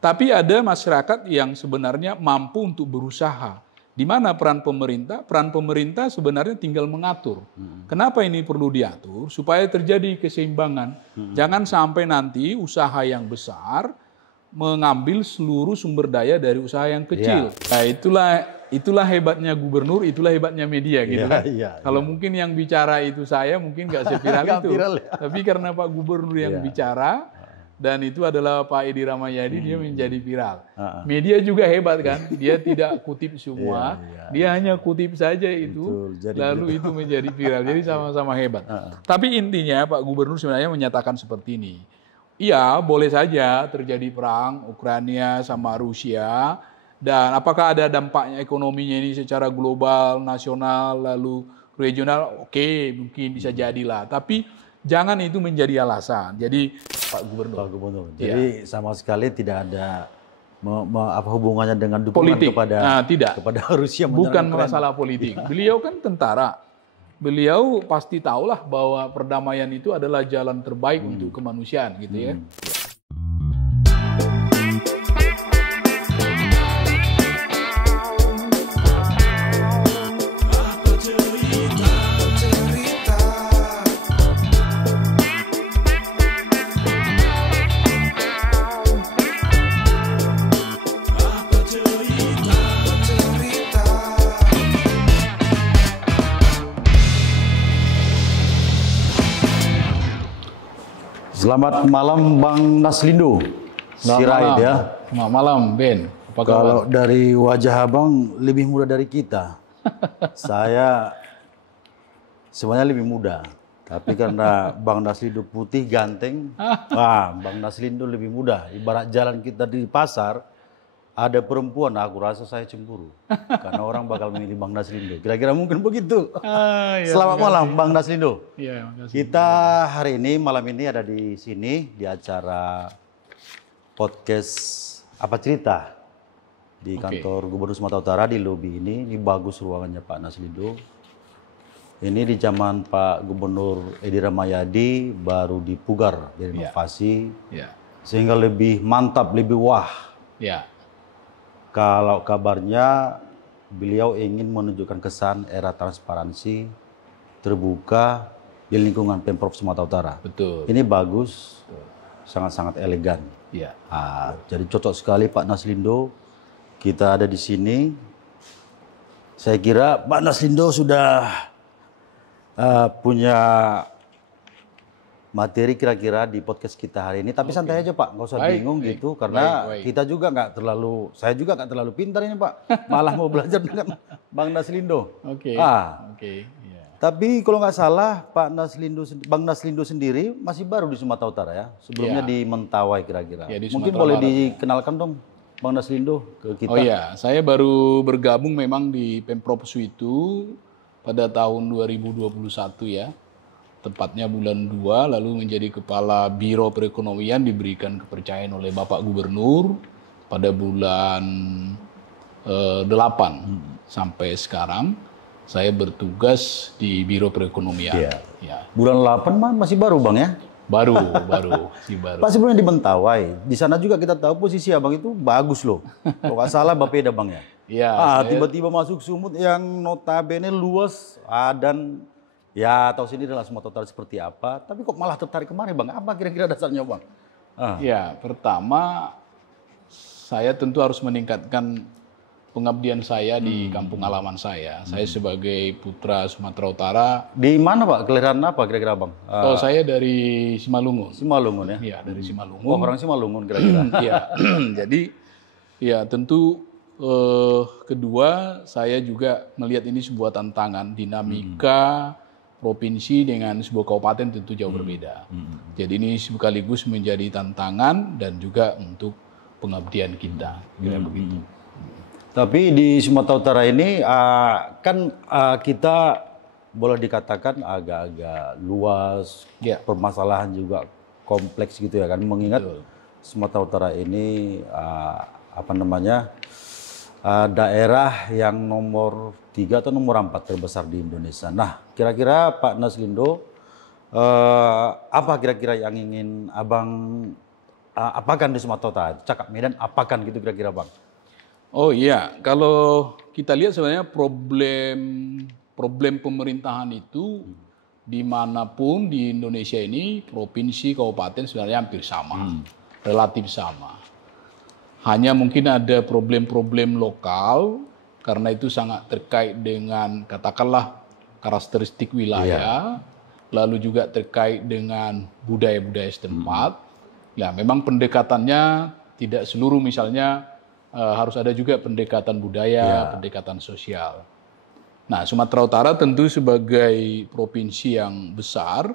Tapi ada masyarakat yang sebenarnya mampu untuk berusaha. Di mana peran pemerintah? Peran pemerintah sebenarnya tinggal mengatur. Kenapa ini perlu diatur? Supaya terjadi keseimbangan. Jangan sampai nanti usaha yang besar mengambil seluruh sumber daya dari usaha yang kecil. Nah, itulah hebatnya gubernur, itulah hebatnya media gitu kan. Kalau mungkin yang bicara itu saya mungkin nggak seviral itu. Tapi karena Pak Gubernur yang bicara, dan itu adalah Pak Edi Rahmayadi, dia menjadi viral. Media juga hebat kan, dia tidak kutip semua, dia hanya kutip saja itu, lalu itu menjadi viral. Jadi sama-sama hebat. Tapi intinya Pak Gubernur sebenarnya menyatakan seperti ini. Iya, boleh saja terjadi perang Ukraina sama Rusia, dan apakah ada dampaknya ekonominya ini secara global, nasional, lalu regional? Oke, mungkin bisa jadilah. Tapi jangan itu menjadi alasan. Jadi Pak Gubernur. Jadi sama sekali tidak ada apa hubungannya dengan dukungan kepada Rusia. Bukan masalah politik. Beliau kan tentara. Beliau pasti tahulah bahwa perdamaian itu adalah jalan terbaik untuk kemanusiaan gitu ya. Selamat malam Bang Naslindo. Sirait ya. Selamat malam Ben. Apa kabar? Kalau dari wajah Abang lebih muda dari kita. Saya sebenarnya lebih muda. Tapi karena Bang Naslindo putih ganteng, Bang Naslindo lebih muda. Ibarat jalan kita di pasar, ada perempuan, aku rasa saya cemburu. Karena orang bakal memilih Bang Naslindo. Kira-kira mungkin begitu. Selamat malam Bang Naslindo. Kita hari ini, malam ini ada di sini, di acara podcast Apa Cerita. Di kantor Gubernur Sumatera Utara, di lobi ini. Ini bagus ruangannya Pak Naslindo. Ini di zaman Pak Gubernur Edi Rahmayadi baru dipugar, direnovasi. Sehingga lebih mantap, lebih wah. Kalau kabarnya beliau ingin menunjukkan kesan era transparansi, terbuka di lingkungan Pemprov Sumatera Utara. Betul. Ini bagus, sangat-sangat elegan. Jadi cocok sekali Pak Naslindo, kita ada di sini. Saya kira Pak Naslindo sudah punya materi kira-kira di podcast kita hari ini, tapi santai aja Pak, nggak usah bingung gitu, karena kita juga nggak terlalu, saya juga nggak terlalu pintar ini Pak, malah mau belajar dengan Bang Naslindo. Tapi kalau nggak salah Bang Naslindo sendiri masih baru di Sumatera Utara ya, sebelumnya di Mentawai kira-kira. Mungkin boleh dikenalkan dong Bang Naslindo ke kita. Oh iya, saya baru bergabung memang di Pemprov Suitu pada tahun 2021 ya. Tepatnya bulan 2, lalu menjadi Kepala Biro Perekonomian, diberikan kepercayaan oleh Bapak Gubernur pada bulan 8 sampai sekarang saya bertugas di Biro Perekonomian. Bulan 8 masih baru Bang ya? Baru. Pak sebelumnya di Mentawai, di sana juga kita tahu posisi Abang itu bagus loh. Kalau nggak salah Bapeda Bang ya? Tiba-tiba masuk Sumut yang notabene luas dan ya, tahu sendiri lah Sumatera Utara seperti apa. Tapi kok malah tertarik kemari Bang? Apa kira-kira dasarnya Bang? Ya, pertama saya tentu harus meningkatkan pengabdian saya di kampung halaman saya. Saya sebagai putra Sumatera Utara. Di mana Pak? Kelahiran apa kira-kira Bang? Saya dari Simalungun. Simalungun ya? Iya, dari Simalungun. Orang Simalungun kira-kira. Jadi ya tentu kedua saya juga melihat ini sebuah tantangan, dinamika provinsi dengan sebuah kabupaten tentu jauh berbeda. Jadi ini sekaligus menjadi tantangan dan juga untuk pengabdian kita, kira begitu. Tapi di Sumatera Utara ini kan kita boleh dikatakan agak-agak luas, permasalahan juga kompleks gitu ya kan, mengingat Sumatera Utara ini daerah yang nomor 3 atau nomor 4 terbesar di Indonesia. Nah, kira-kira Pak Naslindo, apa kira-kira yang ingin Abang apakan di Sumatera Utara? Cakap Medan apakan gitu kira-kira Bang? Oh iya, kalau kita lihat sebenarnya problem pemerintahan itu dimanapun di Indonesia ini, provinsi, kabupaten sebenarnya hampir sama, relatif sama. Hanya mungkin ada problem-problem lokal, karena itu sangat terkait dengan katakanlah karakteristik wilayah, lalu juga terkait dengan budaya-budaya setempat. Ya, memang pendekatannya tidak seluruh, misalnya harus ada juga pendekatan budaya, pendekatan sosial. Nah, Sumatera Utara tentu sebagai provinsi yang besar,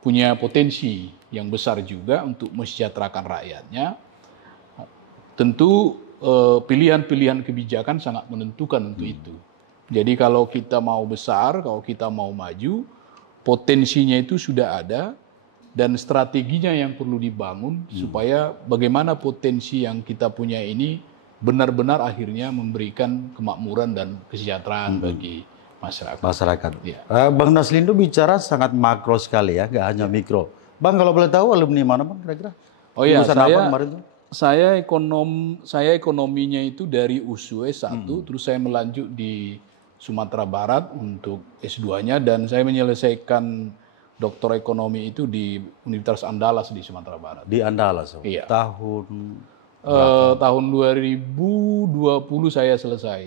punya potensi yang besar juga untuk mesejahterakan rakyatnya. Tentu pilihan-pilihan kebijakan sangat menentukan untuk itu. Jadi kalau kita mau besar, kalau kita mau maju, potensinya itu sudah ada, dan strateginya yang perlu dibangun supaya bagaimana potensi yang kita punya ini benar-benar akhirnya memberikan kemakmuran dan kesejahteraan bagi masyarakat. Ya. Bang Naslindo bicara sangat makro sekali ya, nggak hanya mikro. Bang, kalau boleh tahu alumni mana Bang kira-kira? Oh iya, saya ekonominya itu dari USU S1, terus saya melanjut di Sumatera Barat untuk S2-nya, dan saya menyelesaikan doktor ekonomi itu di Universitas Andalas di Sumatera Barat. Di Andalas? Iya. Tahun 2020 saya selesai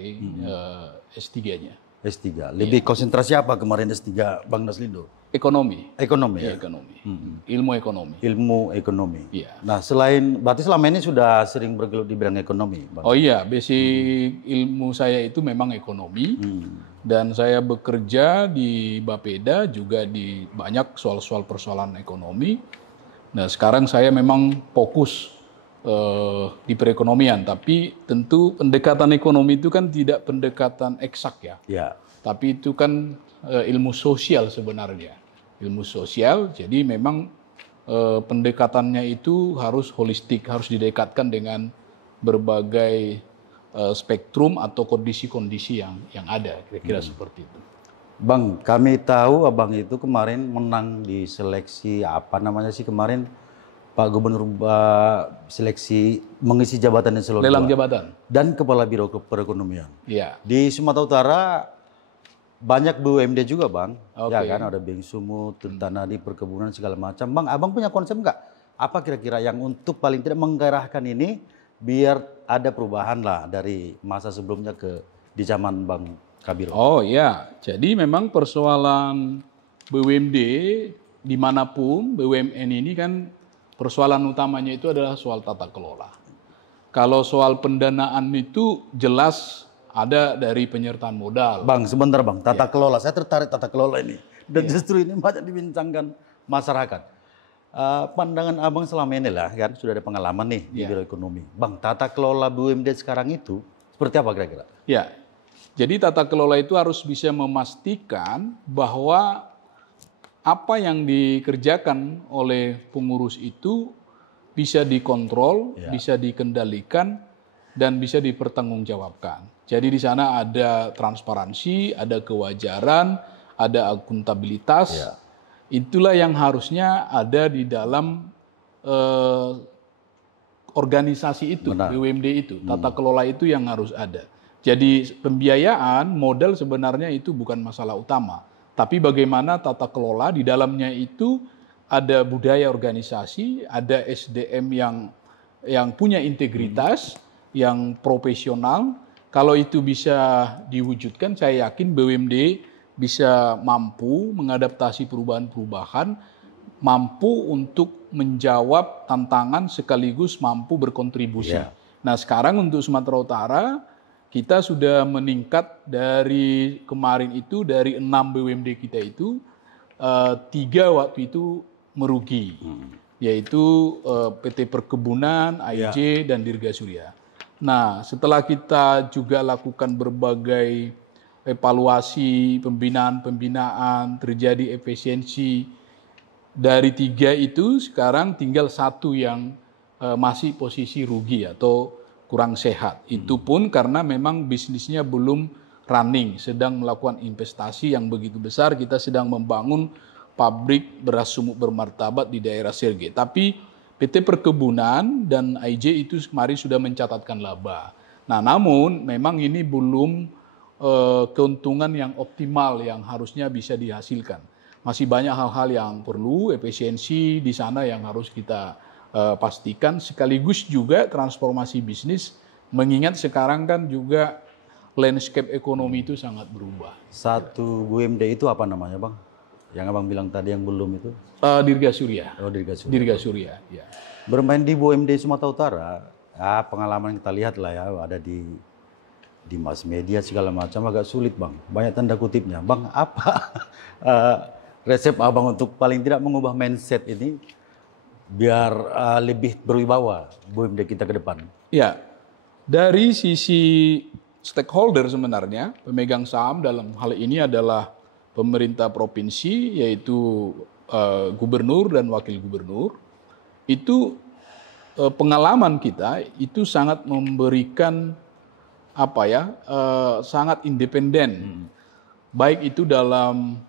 S3-nya. S3. Lebih konsentrasi apa kemarin S3 Bang Naslindo? Ekonomi. Ekonomi ya? Ekonomi. Ilmu ekonomi. Ilmu ekonomi. Iya. Nah, berarti selama ini sudah sering bergelut di bidang ekonomi, Bang? Oh iya, basic ilmu saya itu memang ekonomi. Dan saya bekerja di Bapeda juga di banyak soal-soal persoalan ekonomi. Nah, sekarang saya memang fokus di perekonomian, tapi tentu pendekatan ekonomi itu kan tidak pendekatan eksak ya. Tapi itu kan ilmu sosial sebenarnya. Ilmu sosial, jadi memang pendekatannya itu harus holistik, harus didekatkan dengan berbagai spektrum atau kondisi-kondisi yang ada, kira-kira seperti itu. Bang, kami tahu Abang itu kemarin menang di seleksi apa namanya sih kemarin, Pak Gubernur seleksi mengisi jabatan yang selalu lelang jabatan dan kepala biro perekonomian. Iya. Di Sumatera Utara banyak BUMD juga Bang, ya kan, ada Bank Sumut, Tanah di perkebunan segala macam. Bang, Abang punya konsep nggak? Apa kira-kira yang untuk paling tidak menggairahkan ini biar ada perubahan lah dari masa sebelumnya di zaman Bang Kabiro? Oh ya, jadi memang persoalan BUMD dimanapun BUMN ini kan persoalan utamanya itu adalah soal tata kelola. Kalau soal pendanaan itu jelas ada dari penyertaan modal. Bang, sebentar Bang, tata kelola. Saya tertarik tata kelola ini. Dan justru ini banyak dibincangkan masyarakat. Pandangan Abang selama ini lah, kan sudah ada pengalaman nih di biro ekonomi. Bang, tata kelola BUMD sekarang itu seperti apa kira-kira? Ya, jadi tata kelola itu harus bisa memastikan bahwa apa yang dikerjakan oleh pengurus itu bisa dikontrol, bisa dikendalikan, dan bisa dipertanggungjawabkan. Jadi di sana ada transparansi, ada kewajaran, ada akuntabilitas. Itulah yang harusnya ada di dalam organisasi itu, BUMD itu. Tata kelola itu yang harus ada. Jadi pembiayaan, modal sebenarnya itu bukan masalah utama. Tapi bagaimana tata kelola di dalamnya itu ada budaya organisasi, ada SDM yang punya integritas, yang profesional. Kalau itu bisa diwujudkan, saya yakin BUMD bisa mampu mengadaptasi perubahan-perubahan, mampu untuk menjawab tantangan sekaligus mampu berkontribusi. Nah, sekarang untuk Sumatera Utara, kita sudah meningkat dari kemarin itu, dari 6 BUMD kita itu, 3 waktu itu merugi, yaitu PT Perkebunan, AIJ, dan Dirga Surya. Nah, setelah kita juga lakukan berbagai evaluasi, pembinaan, terjadi efisiensi, dari 3 itu sekarang tinggal 1 yang masih posisi rugi atau kurang sehat. Itu pun karena memang bisnisnya belum running, sedang melakukan investasi yang begitu besar. Kita sedang membangun pabrik beras sumuk bermartabat di daerah Sirge. Tapi PT Perkebunan dan AIJ itu kemarin sudah mencatatkan laba. Nah, namun memang ini belum keuntungan yang optimal yang harusnya bisa dihasilkan. Masih banyak hal-hal yang perlu, efisiensi di sana yang harus kita pastikan, sekaligus juga transformasi bisnis, mengingat sekarang kan juga landscape ekonomi itu sangat berubah. Satu BUMD itu apa namanya, Bang? Yang Abang bilang tadi yang belum itu? Dirgasurya. Oh, Dirgasurya. Dirgasurya, ya. Bermain di BUMD Sumatera Utara, pengalaman kita lihat lah ya, ada di mass media segala macam, agak sulit, Bang. Banyak tanda kutipnya. Bang, apa resep Abang untuk paling tidak mengubah mindset ini biar lebih berwibawa BUMD kita ke depan? Ya, dari sisi stakeholder sebenarnya, pemegang saham dalam hal ini adalah pemerintah provinsi, yaitu gubernur dan wakil gubernur. Itu pengalaman kita itu sangat memberikan sangat independen. Baik itu dalam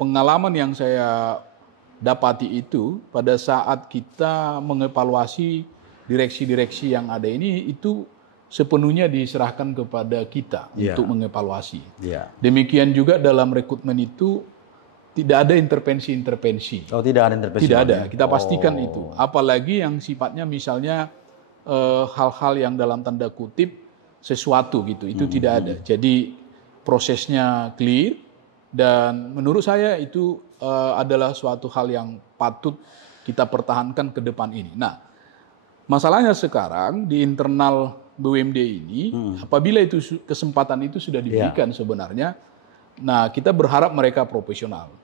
pengalaman yang saya dapati itu pada saat kita mengevaluasi direksi-direksi yang ada ini, itu sepenuhnya diserahkan kepada kita untuk mengevaluasi. Demikian juga dalam rekrutmen itu tidak ada intervensi-intervensi. Oh, tidak ada intervensi? Tidak ada, kita pastikan itu. Apalagi yang sifatnya misalnya hal-hal yang dalam tanda kutip sesuatu gitu, itu tidak ada. Jadi prosesnya clear, dan menurut saya itu adalah suatu hal yang patut kita pertahankan ke depan ini. Nah, masalahnya sekarang di internal BUMD ini, apabila itu kesempatan itu sudah diberikan sebenarnya, nah kita berharap mereka profesional.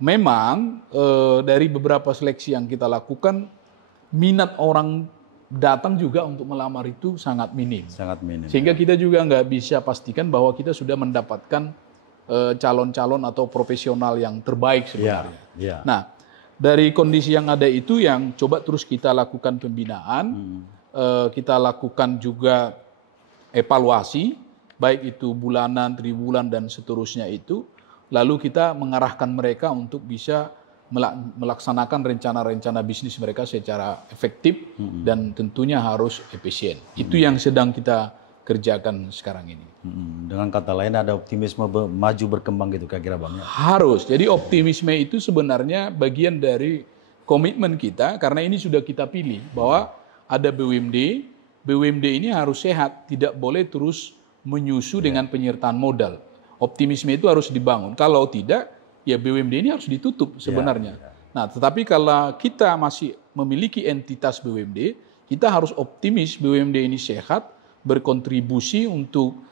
Memang dari beberapa seleksi yang kita lakukan, minat orang datang juga untuk melamar itu sangat minim. Sangat minim. Sehingga kita juga nggak bisa pastikan bahwa kita sudah mendapatkan calon-calon atau profesional yang terbaik sebenarnya. Nah, dari kondisi yang ada itu yang coba terus kita lakukan pembinaan, kita lakukan juga evaluasi, baik itu bulanan, tribulan, dan seterusnya itu. Lalu kita mengarahkan mereka untuk bisa melaksanakan rencana-rencana bisnis mereka secara efektif dan tentunya harus efisien. Itu yang sedang kita kerjakan sekarang ini. Dengan kata lain ada optimisme maju berkembang gitu kira-kira, Bang? Harus. Jadi optimisme itu sebenarnya bagian dari komitmen kita, karena ini sudah kita pilih bahwa ada BUMD. BUMD ini harus sehat, tidak boleh terus menyusu dengan penyertaan modal. Optimisme itu harus dibangun. Kalau tidak, ya BUMD ini harus ditutup sebenarnya. Nah, tetapi kalau kita masih memiliki entitas BUMD, kita harus optimis BUMD ini sehat, berkontribusi untuk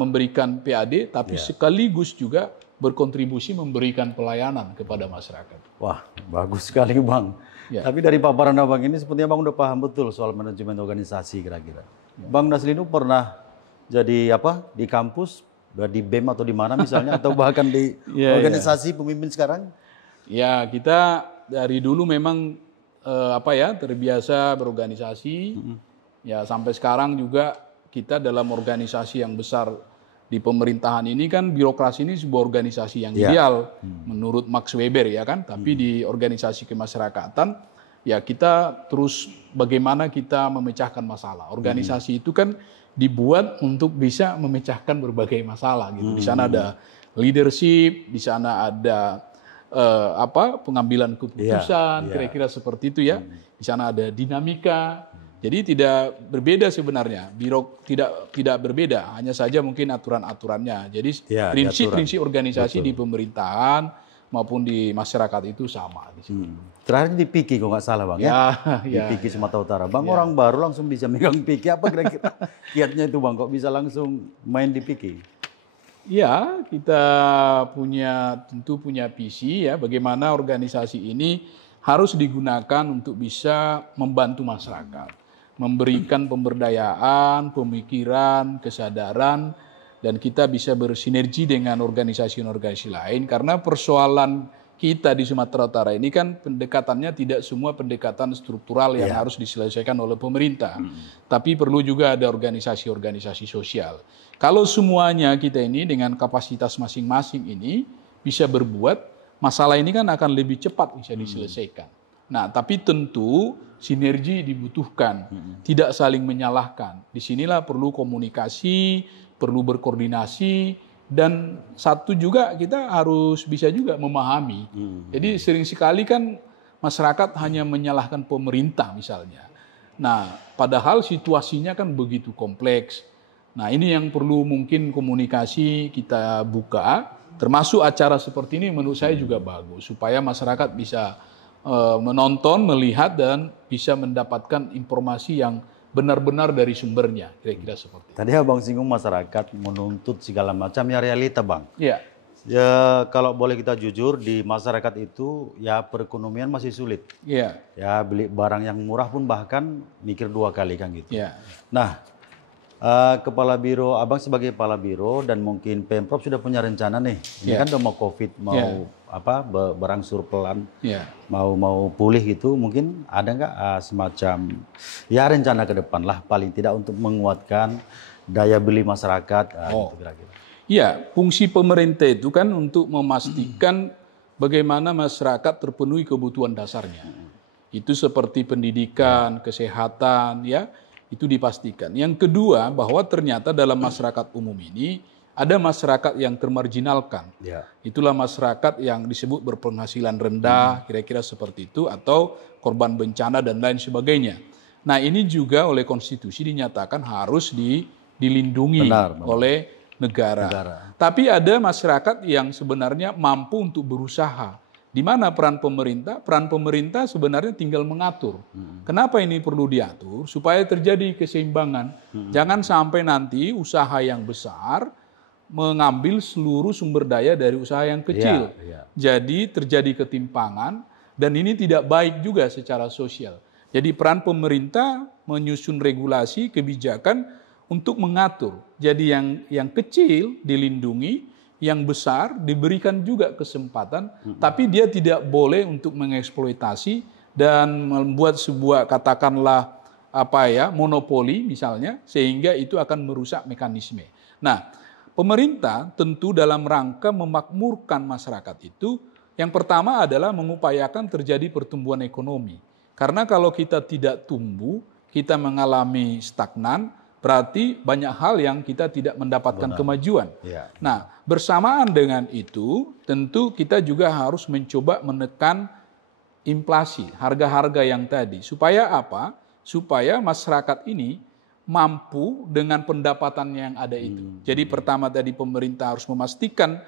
memberikan PAD, tapi sekaligus juga berkontribusi memberikan pelayanan kepada masyarakat. Wah, bagus sekali, Bang. Tapi dari paparan Abang ini sepertinya Bang udah paham betul soal manajemen organisasi kira-kira. Bang Naslinu pernah jadi apa di kampus, di BEM atau di mana misalnya, atau bahkan di organisasi pemimpin sekarang? Ya, kita dari dulu memang terbiasa berorganisasi. Ya, sampai sekarang juga kita dalam organisasi yang besar di pemerintahan ini kan, birokrasi ini sebuah organisasi yang ideal menurut Max Weber ya kan. Tapi di organisasi kemasyarakatan ya kita terus bagaimana kita memecahkan masalah. Organisasi itu kan dibuat untuk bisa memecahkan berbagai masalah gitu. Di sana ada leadership, di sana ada pengambilan keputusan, kira-kira seperti itu ya. Di sana ada dinamika. Jadi tidak berbeda sebenarnya, tidak berbeda, hanya saja mungkin aturan-aturannya. Jadi prinsip-prinsip organisasi di pemerintahan maupun di masyarakat itu sama. Terakhir di PIKI kalau nggak salah, Bang, di PIKI Sumatera Utara. Bang, orang baru langsung bisa megang PIKI, apa kira-kira kiatnya itu, Bang, kok bisa langsung main di PIKI? Ya, kita tentu punya visi ya, bagaimana organisasi ini harus digunakan untuk bisa membantu masyarakat. Memberikan pemberdayaan, pemikiran, kesadaran, dan kita bisa bersinergi dengan organisasi-organisasi lain, karena persoalan kita di Sumatera Utara ini kan pendekatannya tidak semua pendekatan struktural yang harus diselesaikan oleh pemerintah, tapi perlu juga ada organisasi-organisasi sosial. Kalau semuanya kita ini dengan kapasitas masing-masing ini bisa berbuat, masalah ini kan akan lebih cepat bisa diselesaikan. Nah, tapi tentu sinergi dibutuhkan, tidak saling menyalahkan. Disinilah perlu komunikasi, perlu berkoordinasi, dan satu juga kita harus bisa juga memahami. Jadi sering sekali kan masyarakat hanya menyalahkan pemerintah misalnya. Nah, padahal situasinya kan begitu kompleks. Nah, ini yang perlu mungkin komunikasi kita buka, termasuk acara seperti ini menurut saya juga bagus, supaya masyarakat bisa menonton, melihat, dan bisa mendapatkan informasi yang benar-benar dari sumbernya, kira-kira seperti itu. Tadi Abang singgung masyarakat menuntut segala macam, ya realita Bang. Iya. Ya kalau boleh kita jujur, di masyarakat itu ya perekonomian masih sulit. Iya. Ya beli barang yang murah pun bahkan mikir 2 kali kan gitu. Iya. Nah, Kepala Biro, Abang sebagai Kepala Biro dan mungkin Pemprov sudah punya rencana nih. Ini kan udah mau COVID, mau berangsur pelan, mau pulih gitu. Mungkin ada nggak semacam ya rencana ke depan lah, paling tidak untuk menguatkan daya beli masyarakat. Gitu kira-kira. Iya, fungsi pemerintah itu kan untuk memastikan bagaimana masyarakat terpenuhi kebutuhan dasarnya. Itu seperti pendidikan, kesehatan, ya. Itu dipastikan. Yang kedua, bahwa ternyata dalam masyarakat umum ini ada masyarakat yang termarginalkan. Ya. Itulah masyarakat yang disebut berpenghasilan rendah, kira-kira seperti itu, atau korban bencana dan lain sebagainya. Nah, ini juga oleh konstitusi dinyatakan harus dilindungi oleh negara. Tapi ada masyarakat yang sebenarnya mampu untuk berusaha. Di mana peran pemerintah? Peran pemerintah sebenarnya tinggal mengatur. Kenapa ini perlu diatur? Supaya terjadi keseimbangan. Jangan sampai nanti usaha yang besar mengambil seluruh sumber daya dari usaha yang kecil. Jadi terjadi ketimpangan, dan ini tidak baik juga secara sosial. Jadi peran pemerintah menyusun regulasi, kebijakan untuk mengatur. Jadi yang kecil dilindungi, yang besar diberikan juga kesempatan, tapi dia tidak boleh untuk mengeksploitasi dan membuat sebuah katakanlah monopoli misalnya, sehingga itu akan merusak mekanisme. Nah, pemerintah tentu dalam rangka memakmurkan masyarakat itu, yang pertama adalah mengupayakan terjadi pertumbuhan ekonomi. Karena kalau kita tidak tumbuh, kita mengalami stagnan, berarti banyak hal yang kita tidak mendapatkan kemajuan. Nah, bersamaan dengan itu, tentu kita juga harus mencoba menekan inflasi, harga-harga yang tadi. Supaya apa? Supaya masyarakat ini mampu dengan pendapatan yang ada itu. Jadi pertama tadi pemerintah harus memastikan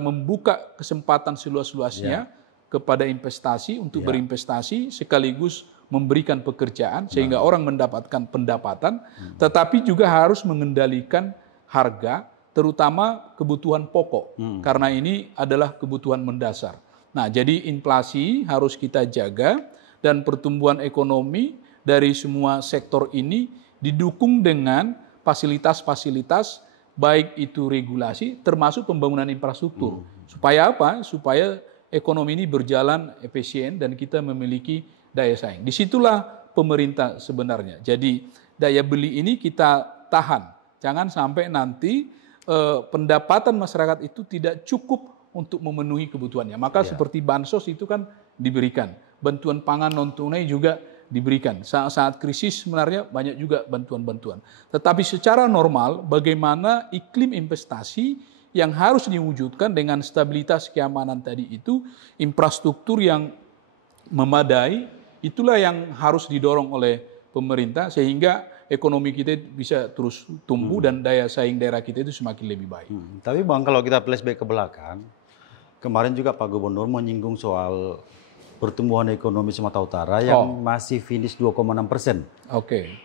membuka kesempatan seluas-luasnya kepada investasi untuk berinvestasi, sekaligus memberikan pekerjaan sehingga orang mendapatkan pendapatan, tetapi juga harus mengendalikan harga, terutama kebutuhan pokok, karena ini adalah kebutuhan mendasar. Nah, jadi inflasi harus kita jaga, dan pertumbuhan ekonomi dari semua sektor ini didukung dengan fasilitas-fasilitas, baik itu regulasi, termasuk pembangunan infrastruktur. Supaya apa? Supaya ekonomi ini berjalan efisien dan kita memiliki daya saing. Disitulah pemerintah sebenarnya. Jadi daya beli ini kita tahan. Jangan sampai nanti pendapatan masyarakat itu tidak cukup untuk memenuhi kebutuhannya. Maka seperti bansos itu kan diberikan. Bantuan pangan non-tunai juga diberikan. Saat krisis sebenarnya banyak juga bantuan-bantuan. Tetapi secara normal, bagaimana iklim investasi yang harus diwujudkan dengan stabilitas keamanan tadi itu, infrastruktur yang memadai, itulah yang harus didorong oleh pemerintah sehingga ekonomi kita bisa terus tumbuh dan daya saing daerah kita itu semakin lebih baik. Tapi Bang, kalau kita flashback ke belakang, kemarin juga Pak Gubernur menyinggung soal pertumbuhan ekonomi Sumatera Utara yang masih finish 2,6%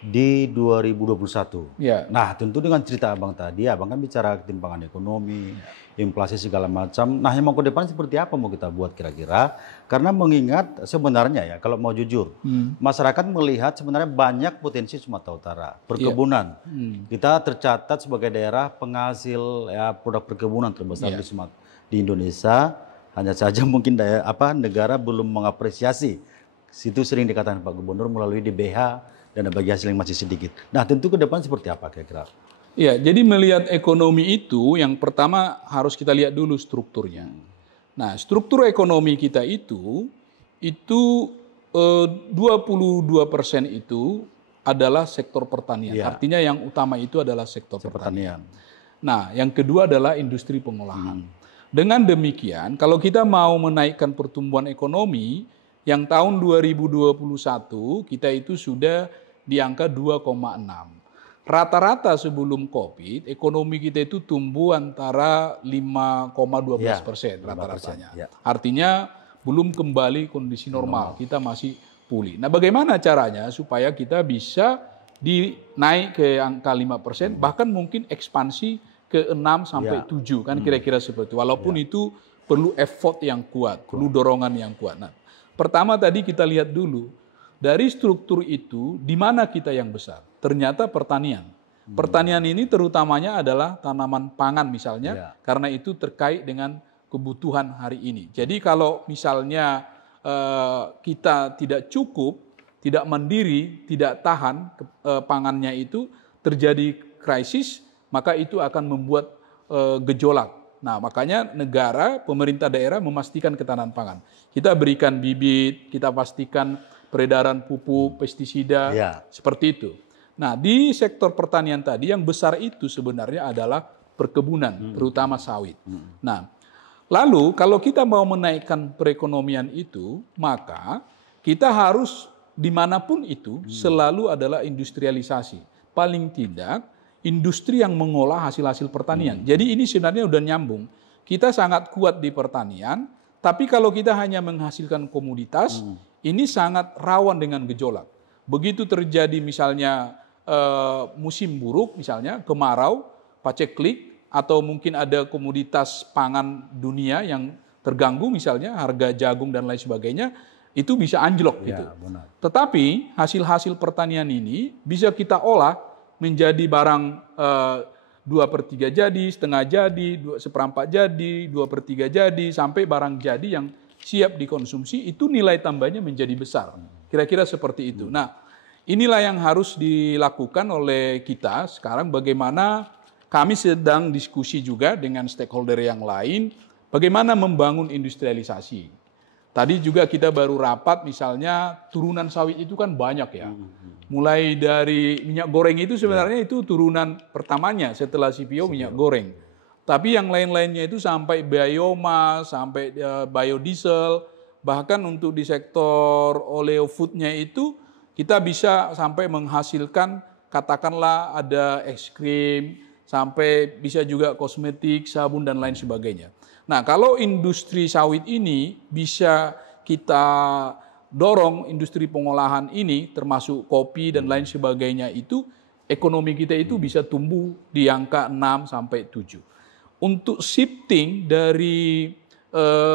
di 2021. Nah, tentu dengan cerita Abang tadi, Abang kan bicara ketimpangan ekonomi, inflasi segala macam. Nah, yang mau ke depan seperti apa mau kita buat kira-kira? Karena mengingat sebenarnya ya, kalau mau jujur, masyarakat melihat sebenarnya banyak potensi Sumatera Utara, perkebunan. Kita tercatat sebagai daerah penghasil produk perkebunan terbesar di Indonesia. Hanya saja mungkin negara belum mengapresiasi. Situ sering dikatakan Pak Gubernur melalui DBH dan bagi hasil yang masih sedikit. Nah, tentu ke depan seperti apa kira-kira? Ya, jadi melihat ekonomi itu, yang pertama harus kita lihat dulu strukturnya. Nah, struktur ekonomi kita itu 22% itu adalah sektor pertanian. Ya. Artinya yang utama itu adalah sektor pertanian. Pertanian. Nah, yang kedua adalah industri pengolahan. Dengan demikian, kalau kita mau menaikkan pertumbuhan ekonomi, yang tahun 2021 kita itu sudah di angka 2,6. Rata-rata sebelum COVID, ekonomi kita itu tumbuh antara 5,12% rata-ratanya. Ya. Artinya belum kembali kondisi normal, kita masih pulih. Nah, bagaimana caranya supaya kita bisa naik ke angka 5%, bahkan mungkin ekspansi ke 6 sampai 7, kan kira-kira seperti itu. Walaupun itu perlu effort yang kuat, perlu dorongan yang kuat. Nah, pertama tadi kita lihat dulu, dari struktur itu, di mana kita yang besar? Ternyata pertanian. Pertanian ini terutamanya adalah tanaman pangan misalnya, karena itu terkait dengan kebutuhan hari ini. Jadi kalau misalnya kita tidak cukup, tidak mandiri, tidak tahan pangannya itu, terjadi krisis, maka itu akan membuat gejolak. Nah, makanya negara, pemerintah daerah memastikan ketahanan pangan. Kita berikan bibit, kita pastikan peredaran pupuk, pestisida, seperti itu. Nah, di sektor pertanian tadi yang besar itu sebenarnya adalah perkebunan, terutama sawit. Nah, lalu kalau kita mau menaikkan perekonomian itu, maka kita harus dimanapun itu selalu adalah industrialisasi. Paling tidak, industri yang mengolah hasil-hasil pertanian. Jadi ini sebenarnya udah nyambung. Kita sangat kuat di pertanian, tapi kalau kita hanya menghasilkan komoditas, ini sangat rawan dengan gejolak. Begitu terjadi misalnya musim buruk, misalnya kemarau, paceklik, atau mungkin ada komoditas pangan dunia yang terganggu, misalnya harga jagung dan lain sebagainya, itu bisa anjlok gitu. Benar. Tetapi hasil-hasil pertanian ini bisa kita olah menjadi barang 2/3 jadi, setengah jadi, 1/4 jadi, 2/3 jadi, sampai barang jadi yang siap dikonsumsi, itu nilai tambahnya menjadi besar. Kira-kira seperti itu. Nah, inilah yang harus dilakukan oleh kita sekarang, bagaimana kami sedang diskusi juga dengan stakeholder yang lain, bagaimana membangun industrialisasi. Tadi juga kita baru rapat, misalnya turunan sawit itu kan banyak ya. Mulai dari minyak goreng itu sebenarnya itu turunan pertamanya setelah CPO minyak goreng. Tapi yang lain-lainnya itu sampai biomas, sampai biodiesel, bahkan untuk di sektor oleo foodnya itu kita bisa sampai menghasilkan, katakanlah ada es krim, sampai bisa juga kosmetik, sabun, dan lain sebagainya. Nah, kalau industri sawit ini bisa kita dorong, industri pengolahan ini, termasuk kopi dan lain sebagainya itu, ekonomi kita itu bisa tumbuh di angka 6 sampai 7. Untuk shifting dari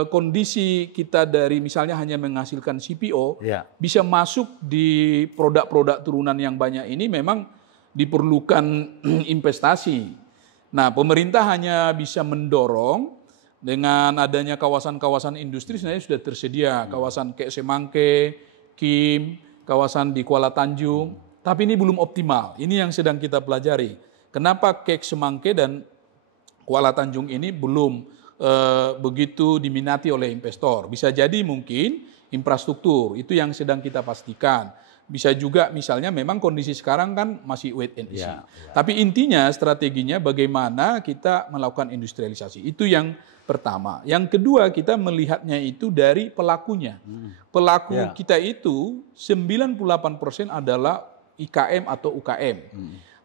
kondisi kita dari misalnya hanya menghasilkan CPO, bisa masuk di produk-produk turunan yang banyak ini memang diperlukan investasi. Nah, pemerintah hanya bisa mendorong dengan adanya kawasan-kawasan industri, sebenarnya sudah tersedia. Kawasan kayak Semangke, Kim, kawasan di Kuala Tanjung, tapi ini belum optimal. Ini yang sedang kita pelajari. Kenapa Kek Semangke dan Kuala Tanjung ini belum begitu diminati oleh investor? Bisa jadi mungkin infrastruktur, itu yang sedang kita pastikan. Bisa juga misalnya memang kondisi sekarang kan masih wait and see. Tapi intinya strateginya bagaimana kita melakukan industrialisasi. Itu yang pertama. Yang kedua, kita melihatnya itu dari pelakunya. Pelaku kita itu 98% adalah IKM atau UKM.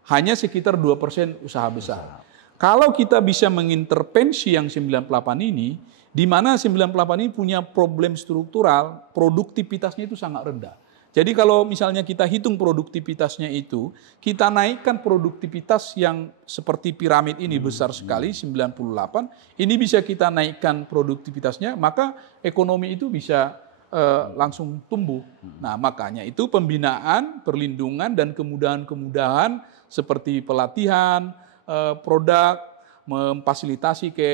Hanya sekitar 2% usaha besar. Kalau kita bisa mengintervensi yang 98 ini, di mana 98 ini punya problem struktural, produktivitasnya itu sangat rendah. Jadi kalau misalnya kita hitung produktivitasnya itu, kita naikkan produktivitas yang seperti piramid ini besar sekali, 98, ini bisa kita naikkan produktivitasnya, maka ekonomi itu bisa langsung tumbuh. Nah, makanya itu pembinaan, perlindungan, dan kemudahan-kemudahan seperti pelatihan, produk, memfasilitasi ke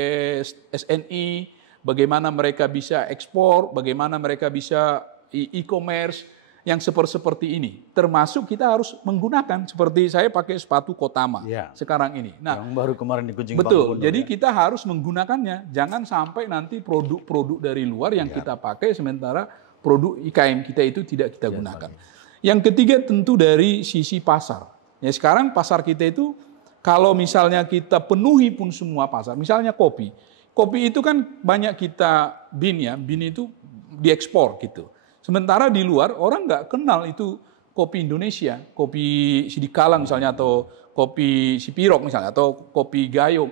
SNI, bagaimana mereka bisa ekspor, bagaimana mereka bisa e-commerce, yang seperti ini. Termasuk kita harus menggunakan, seperti saya pakai sepatu Kotama sekarang ini. Nah, yang baru kemarin di Kucing betul, jadi kita harus menggunakannya. Jangan sampai nanti produk-produk dari luar yang kita pakai, sementara produk IKM kita itu tidak kita gunakan. Yang ketiga tentu dari sisi pasar. Ya sekarang pasar kita itu kalau misalnya kita penuhi pun semua pasar, misalnya kopi. Kopi itu kan banyak kita bin itu diekspor gitu. Sementara di luar orang nggak kenal itu kopi Indonesia, kopi Sidikala misalnya atau kopi Sipirok misalnya atau kopi Gayo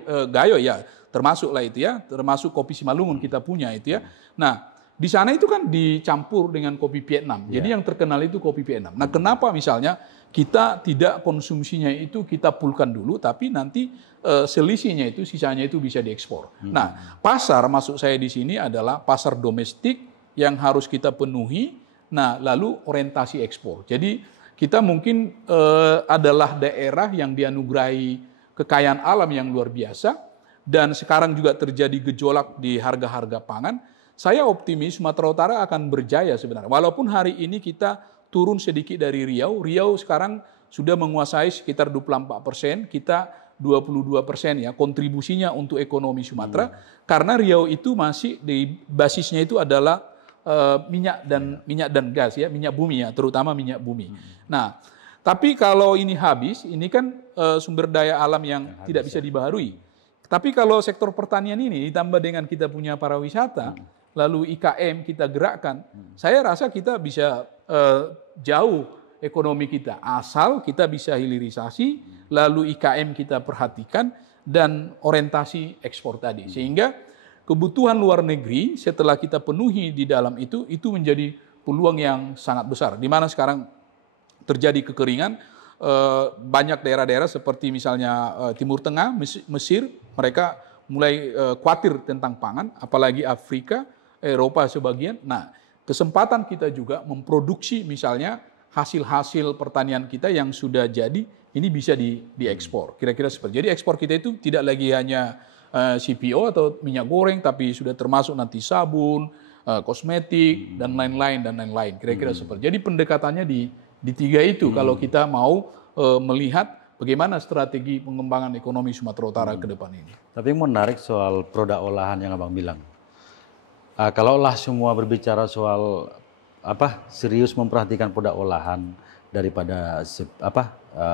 ya termasuk lah itu ya, termasuk kopi Simalungun kita punya itu ya. Nah di sana itu kan dicampur dengan kopi Vietnam, jadi yang terkenal itu kopi Vietnam. Nah kenapa misalnya kita tidak konsumsinya itu kita pulkan dulu, tapi nanti selisihnya itu sisanya itu bisa diekspor. Nah pasar maksud saya di sini adalah pasar domestik yang harus kita penuhi. Nah lalu orientasi ekspor. Jadi kita mungkin adalah daerah yang dianugerahi kekayaan alam yang luar biasa dan sekarang juga terjadi gejolak di harga-harga pangan. Saya optimis Sumatera Utara akan berjaya sebenarnya. Walaupun hari ini kita turun sedikit dari Riau. Riau sekarang sudah menguasai sekitar 24%, kita 22% ya kontribusinya untuk ekonomi Sumatera. Karena Riau itu masih di basisnya itu adalah minyak dan gas ya, minyak bumi ya, terutama minyak bumi. Nah, tapi kalau ini habis, ini kan sumber daya alam yang tidak bisa dibaharui. Tapi kalau sektor pertanian ini ditambah dengan kita punya pariwisata, lalu IKM kita gerakkan, saya rasa kita bisa jauh ekonomi kita. Asal kita bisa hilirisasi, lalu IKM kita perhatikan, dan orientasi ekspor tadi. Sehingga kebutuhan luar negeri setelah kita penuhi di dalam itu menjadi peluang yang sangat besar. Di mana sekarang terjadi kekeringan, banyak daerah-daerah seperti misalnya Timur Tengah, Mesir, mereka mulai khawatir tentang pangan, apalagi Afrika, Eropa sebagian. Nah, kesempatan kita juga memproduksi misalnya hasil-hasil pertanian kita yang sudah jadi, ini bisa diekspor. Kira-kira seperti. Jadi ekspor kita itu tidak lagi hanya CPO atau minyak goreng, tapi sudah termasuk nanti sabun, kosmetik, dan lain-lain. Kira-kira seperti. Jadi pendekatannya di tiga itu kalau kita mau melihat bagaimana strategi pengembangan ekonomi Sumatera Utara ke depan ini. Tapi yang menarik soal produk olahan yang Abang bilang. Kalaulah semua berbicara soal serius memperhatikan produk olahan daripada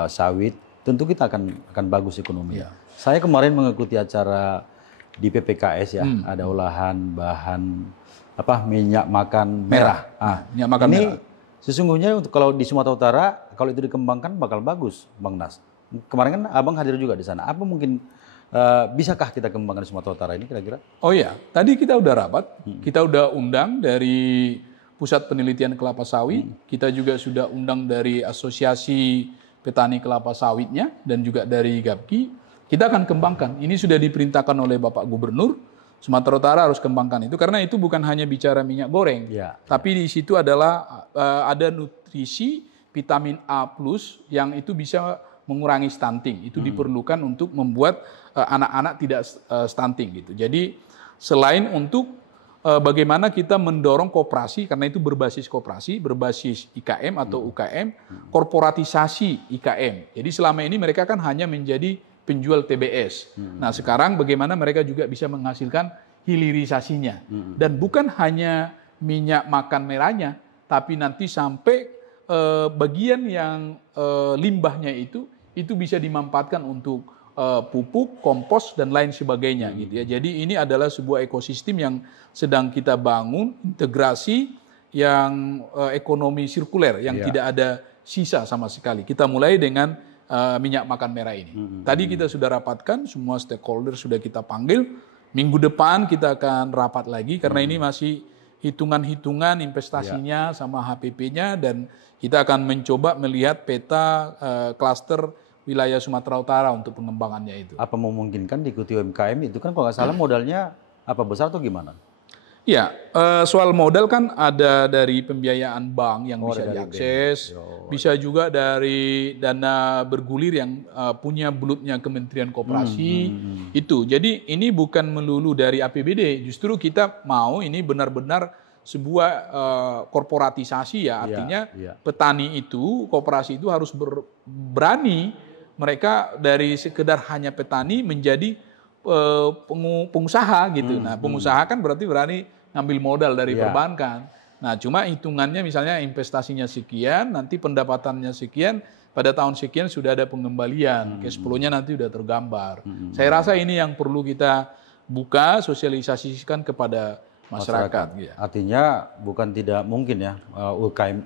sawit, tentu kita akan bagus ekonomi. Ya. Saya kemarin mengikuti acara di PPKS ya, ada olahan bahan minyak makan merah. Minyak makan ini merah. Sesungguhnya kalau di Sumatera Utara kalau itu dikembangkan bakal bagus, Bang Nas. Kemarin kan Abang hadir juga di sana. Apa mungkin bisakah kita kembangkan di Sumatera Utara ini kira-kira? Oh iya, tadi kita udah rapat, kita udah undang dari Pusat Penelitian Kelapa Sawit, kita juga sudah undang dari Asosiasi Petani Kelapa Sawitnya dan juga dari GAPKI. Kita akan kembangkan. Ini sudah diperintahkan oleh Bapak Gubernur. Sumatera Utara harus kembangkan itu karena itu bukan hanya bicara minyak goreng, tapi di situ adalah ada nutrisi vitamin A+ yang itu bisa mengurangi stunting. Itu diperlukan untuk membuat anak-anak tidak stunting gitu. Jadi selain untuk bagaimana kita mendorong koperasi karena itu berbasis koperasi, berbasis IKM atau UKM, korporatisasi IKM. Jadi selama ini mereka kan hanya menjadi penjual TBS. Nah sekarang bagaimana mereka juga bisa menghasilkan hilirisasinya. Dan bukan hanya minyak makan merahnya, tapi nanti sampai bagian yang limbahnya itu bisa dimanfaatkan untuk pupuk, kompos, dan lain sebagainya. Gitu ya. Jadi ini adalah sebuah ekosistem yang sedang kita bangun, integrasi yang ekonomi sirkuler, yang tidak ada sisa sama sekali. Kita mulai dengan minyak makan merah ini. Tadi kita sudah rapatkan, semua stakeholder sudah kita panggil. Minggu depan kita akan rapat lagi karena ini masih hitungan-hitungan investasinya sama HPP-nya dan kita akan mencoba melihat peta klaster wilayah Sumatera Utara untuk pengembangannya itu. Apa memungkinkan diikuti UMKM itu kan kalau nggak salah modalnya besar atau gimana? Ya, soal modal kan ada dari pembiayaan bank yang bisa diakses, bisa juga dari dana bergulir yang punya bulutnya Kementerian Koperasi, itu. Jadi ini bukan melulu dari APBD, justru kita mau ini benar-benar sebuah korporatisasi ya, artinya petani itu, koperasi itu harus berani mereka dari sekedar hanya petani menjadi pengusaha gitu. Nah, pengusaha kan berarti berani ngambil modal dari perbankan. Nah, cuma hitungannya misalnya investasinya sekian, nanti pendapatannya sekian, pada tahun sekian sudah ada pengembalian, cash flow-nya nanti sudah tergambar. Saya rasa ini yang perlu kita buka, sosialisasikan kepada masyarakat. Ya. Artinya bukan tidak mungkin ya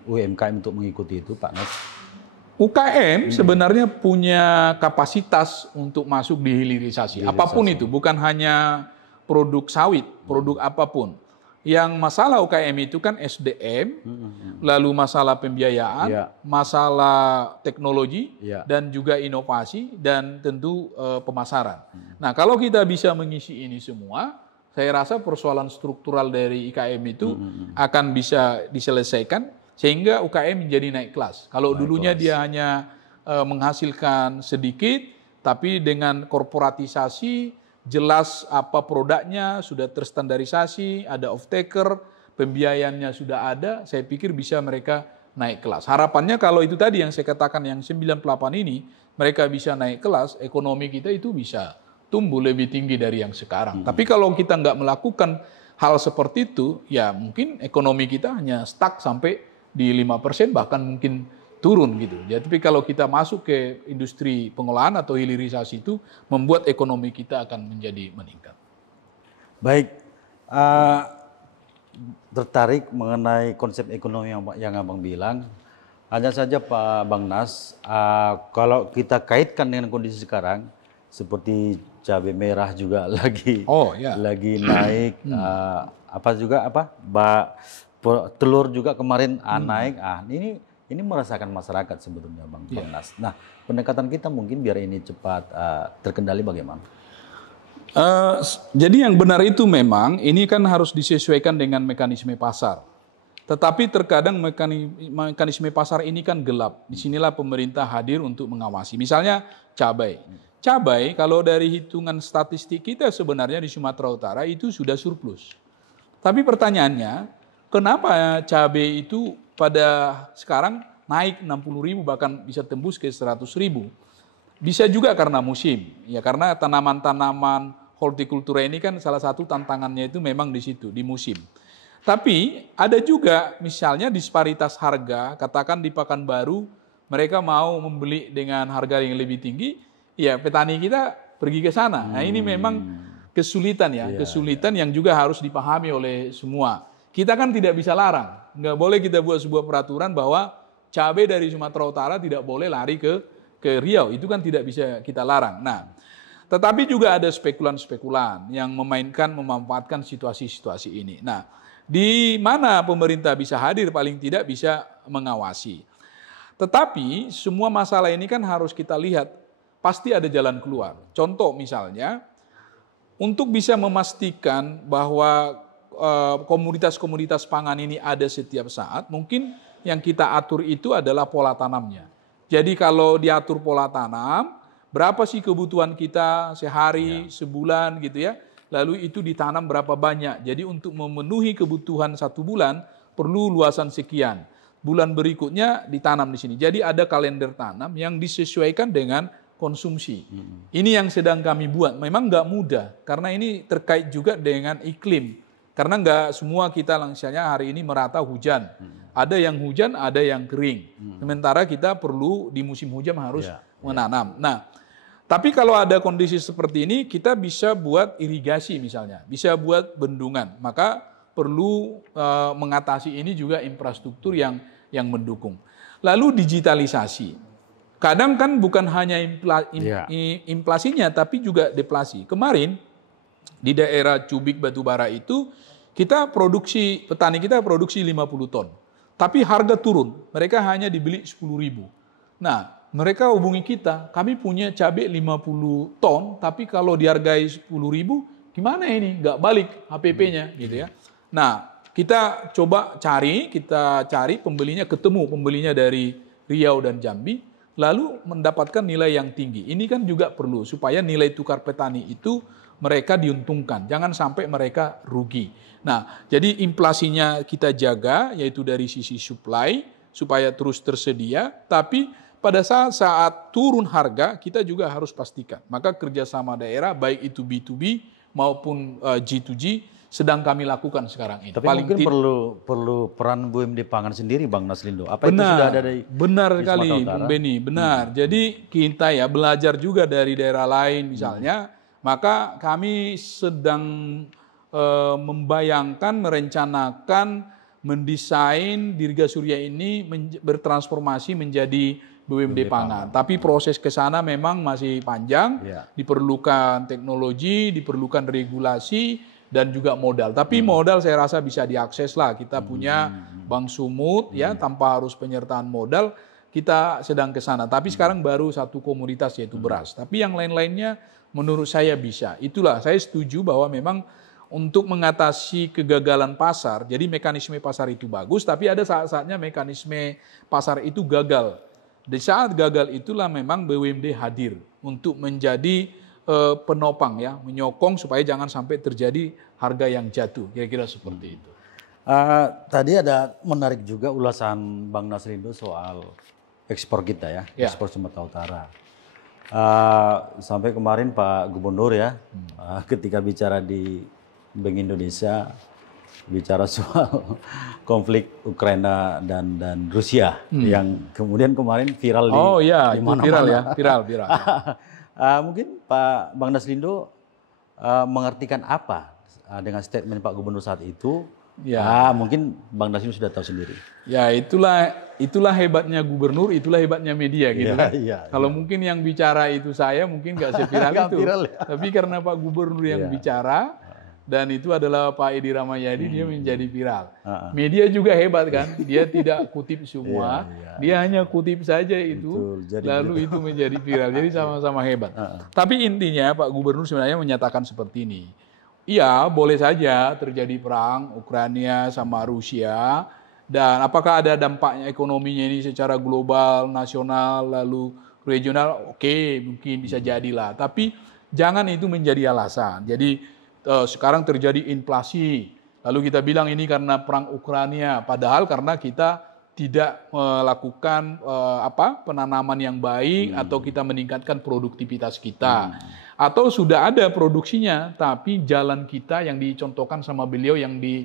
UMKM untuk mengikuti itu, Pak Nas. UKM sebenarnya punya kapasitas untuk masuk di hilirisasi. Apapun itu, bukan hanya produk sawit, produk apapun. Yang masalah UKM itu kan SDM, lalu masalah pembiayaan, masalah teknologi, dan juga inovasi, dan tentu pemasaran. Nah, kalau kita bisa mengisi ini semua, saya rasa persoalan struktural dari IKM itu akan bisa diselesaikan, sehingga UKM menjadi naik kelas. Kalau dulunya dia hanya menghasilkan sedikit, tapi dengan korporatisasi, jelas apa produknya, sudah terstandarisasi, ada off-taker, pembiayaannya sudah ada, saya pikir bisa mereka naik kelas. Harapannya kalau itu tadi yang saya katakan yang 98 ini, mereka bisa naik kelas, ekonomi kita itu bisa tumbuh lebih tinggi dari yang sekarang. Tapi kalau kita nggak melakukan hal seperti itu, ya mungkin ekonomi kita hanya stuck sampai di 5%, bahkan mungkin turun gitu. Ya, tapi kalau kita masuk ke industri pengolahan atau hilirisasi itu membuat ekonomi kita akan menjadi meningkat. Baik, tertarik mengenai konsep ekonomi yang Abang bilang. Hanya saja Pak Bang Nas, kalau kita kaitkan dengan kondisi sekarang, seperti cabai merah juga lagi naik, telur juga kemarin naik. Ini merasakan masyarakat sebetulnya Bang Nas. Nah, pendekatan kita mungkin biar ini cepat terkendali bagaimana? Jadi yang benar itu memang ini kan harus disesuaikan dengan mekanisme pasar. Tetapi terkadang mekanisme pasar ini kan gelap. Disinilah pemerintah hadir untuk mengawasi. Misalnya cabai. Cabai kalau dari hitungan statistik kita sebenarnya di Sumatera Utara itu sudah surplus. Tapi pertanyaannya, kenapa cabai itu pada sekarang naik 60.000 bahkan bisa tembus ke 100.000. Bisa juga karena musim. Ya karena tanaman-tanaman hortikultura ini kan salah satu tantangannya itu memang di situ, di musim. Tapi ada juga misalnya disparitas harga, katakan di Pekanbaru mereka mau membeli dengan harga yang lebih tinggi, ya petani kita pergi ke sana. Nah, ini memang kesulitan ya, kesulitan yang juga harus dipahami oleh semua. Kita kan tidak bisa larang, nggak boleh kita buat sebuah peraturan bahwa cabai dari Sumatera Utara tidak boleh lari ke Riau, itu kan tidak bisa kita larang. Nah, tetapi juga ada spekulan-spekulan yang memanfaatkan situasi-situasi ini. Nah, di mana pemerintah bisa hadir paling tidak bisa mengawasi. Tetapi semua masalah ini kan harus kita lihat, pasti ada jalan keluar. Contoh misalnya, untuk bisa memastikan bahwa komoditas-komoditas pangan ini ada setiap saat, mungkin yang kita atur itu adalah pola tanamnya. Jadi kalau diatur pola tanam, berapa sih kebutuhan kita sehari, sebulan gitu ya, lalu itu ditanam berapa banyak. Jadi untuk memenuhi kebutuhan 1 bulan, perlu luasan sekian. Bulan berikutnya ditanam di sini. Jadi ada kalender tanam yang disesuaikan dengan konsumsi. Ini yang sedang kami buat. Memang nggak mudah, karena ini terkait juga dengan iklim. Karena nggak semua kita misalnya hari ini merata hujan. Ada yang hujan, ada yang kering. Sementara kita perlu di musim hujan harus menanam. Nah, tapi kalau ada kondisi seperti ini, kita bisa buat irigasi misalnya. Bisa buat bendungan. Maka perlu mengatasi ini juga infrastruktur yang mendukung. Lalu digitalisasi. Kadang kan bukan hanya inflasinya, tapi juga deflasi. Kemarin di daerah Cubik Batubara itu petani kita produksi 50 ton. Tapi harga turun, mereka hanya dibeli 10.000. Nah, mereka hubungi kita, kami punya cabai 50 ton, tapi kalau dihargai 10.000, gimana ini? Nggak balik HPP-nya gitu ya. Nah, kita coba kita cari pembelinya, ketemu pembelinya dari Riau dan Jambi, lalu mendapatkan nilai yang tinggi. Ini kan juga perlu supaya nilai tukar petani itu mereka diuntungkan, jangan sampai mereka rugi. Nah, jadi inflasinya kita jaga, yaitu dari sisi supply, supaya terus tersedia, tapi pada saat turun harga, kita juga harus pastikan. Maka kerjasama daerah, baik itu B2B maupun G2G, sedang kami lakukan sekarang ini. Tapi mungkin perlu peran BUMD Pangan sendiri, Bang Naslindo. Apa itu sudah ada di sekali, Bung Beni, benar. Jadi kita ya belajar juga dari daerah lain misalnya, maka kami sedang membayangkan, merencanakan, mendesain Dirgasurya ini bertransformasi menjadi BUMD Pangan. Tapi proses ke sana memang masih panjang, diperlukan teknologi, diperlukan regulasi, dan juga modal. Tapi modal saya rasa bisa diakses lah. Kita punya Bank Sumut ya, tanpa harus penyertaan modal, kita sedang ke sana. Tapi sekarang baru satu komoditas yaitu beras. Tapi yang lain-lainnya menurut saya bisa. Itulah saya setuju bahwa memang untuk mengatasi kegagalan pasar, jadi mekanisme pasar itu bagus, tapi ada saat-saatnya mekanisme pasar itu gagal. Di saat gagal itulah memang BUMD hadir untuk menjadi penopang ya, menyokong supaya jangan sampai terjadi harga yang jatuh, kira-kira seperti itu. Tadi ada menarik juga ulasan Bang Naslindo soal ekspor kita ya, ekspor Sumatera Utara. Sampai kemarin Pak Gubernur ya, ketika bicara di Bank Indonesia, bicara soal konflik Ukraina dan Rusia yang kemudian kemarin viral di mana-mana. Viral. Mungkin Pak Bang Naslindo mengartikan apa dengan statement Pak Gubernur saat itu? Ya, mungkin Bang Naslindo sudah tahu sendiri. Ya, itulah hebatnya gubernur, itulah hebatnya media gitu kan. Kalau mungkin yang bicara itu saya mungkin nggak seviral itu. Viral, ya. Tapi karena Pak Gubernur yang bicara, dan itu adalah Pak Edi Rahmayadi, dia menjadi viral. Media juga hebat kan, dia tidak kutip semua, dia hanya kutip saja itu, lalu itu menjadi viral. Jadi sama-sama hebat. Tapi intinya Pak Gubernur sebenarnya menyatakan seperti ini. Iya, boleh saja terjadi perang Ukraina sama Rusia, dan apakah ada dampaknya ekonominya ini secara global, nasional, lalu regional, oke, mungkin bisa jadilah. Tapi jangan itu menjadi alasan. Jadi sekarang terjadi inflasi, lalu kita bilang ini karena perang Ukraina, padahal karena kita tidak melakukan penanaman yang baik atau kita meningkatkan produktivitas kita, atau sudah ada produksinya tapi jalan kita yang dicontohkan sama beliau yang di